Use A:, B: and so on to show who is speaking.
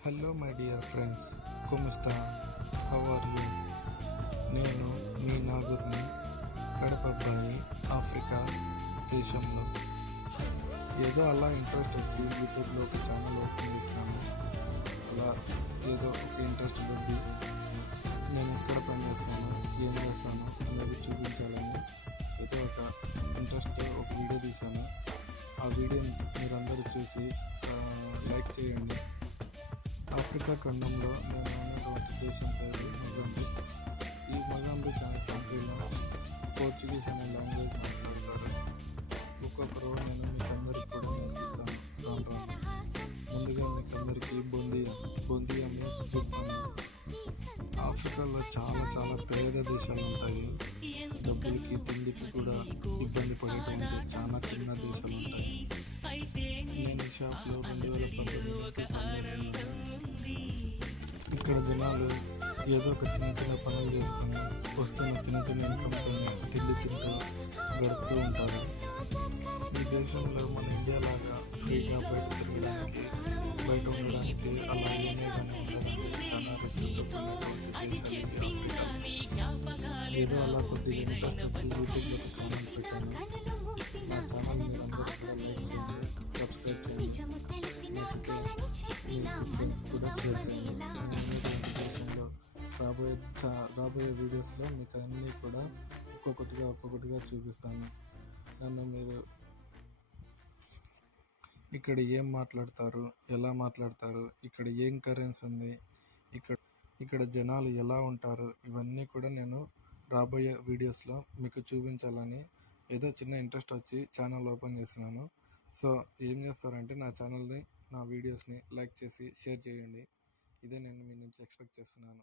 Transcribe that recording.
A: Hello my dear friends కుమిస్తా how are you నేను మీ నాగుర్ని కడపబ్బాయి ఆఫ్రికా దేశంలో ఏదో అలా ఇంట్రెస్ట్ వచ్చి యూట్యూబ్లో ఒక ఛానల్ ఓపెన్ చేసినాను అలా ఏదో ఒక ఇంట్రెస్ట్ దొరికి నేను ఎక్కడ పని చేస్తాను ఏం చేస్తాను అనేది చూపించాలని ఏదో ఒక ఇంట్రెస్ట్ ఒక వీడియో తీశాను ఆ వీడియోని మీరందరూ చూసి లైక్ చేయండి ఆఫ్రికా ఖండంలో నేను దేశం పేరు మొజాంబిక్ ఈ మొజాంబిక్ అనే కంట్రీలో పోర్చుగీస్ అనే లాంగ్వేజ్ మాట్లాడతారు. ఒక్కొక్కరు నేను మీకు అందరికి కూడా నేర్పిస్తాను రాను రాను ముందుగా మీకు అందరికీ బొందియా. బొందియా మీన్స్ చెప్పాను ఆఫ్రికాలో చాలా చాలా పేద దేశాలు ఉంటాయి. డబ్బులకి తిండికి కూడా ఇబ్బంది పడేటువంటి చాలా చిన్న దేశాలు ఉంటాయి. నేను షాప్లో రెండు వేల పంతొమ్మిది ఇక్కడ జనాలు ఏదో ఒక చిన్న చిన్న పనులు చేసుకొని వస్తున్న చిన్న చిన్న ఇన్కమ్తో తిండి తింటూ గడుపుతూ ఉంటారు. ఈ దేశంలో మన ఇండియా లాగా ఫ్రీగా బయట తిరగడానికి బయట ఉండడానికి అలా ఏమీ చాలా రిస్క్తో ఏదో అలా కొద్దిగా ఇంట్రెస్ట్ వచ్చి యూట్యూబ్లో ఒక ఛానల్ పెట్టాను. నా ఛానల్ మీరు అందరూ కూడా లైక్ చేయండి సబ్స్క్రైబ్ చేయండి ఫ్రెండ్స్ కూడా షేర్ చేయండి. రాబోయే చా- రాబోయే వీడియోస్లో మీకు అన్నీ కూడా ఒక్కొక్కటిగా ఒక్కొక్కటిగా చూపిస్తాను. నన్ను మీరు ఇక్కడ ఏం మాట్లాడతారు ఎలా మాట్లాడతారు ఇక్కడ ఏం కరెన్సీ ఉంది ఇక్కడ ఇక్కడ జనాలు ఎలా ఉంటారు ఇవన్నీ కూడా నేను రాబోయే వీడియోస్లో మీకు చూపించాలని ఏదో చిన్న ఇంట్రెస్ట్ వచ్చి ఛానల్ ఓపెన్ చేస్తున్నాను. సో ఏం చేస్తారంటే నా ఛానల్ని నా వీడియోస్ని లైక్ చేసి షేర్ చేయండి. ఇదే నేను మీ నుంచి ఎక్స్పెక్ట్ చేస్తున్నాను.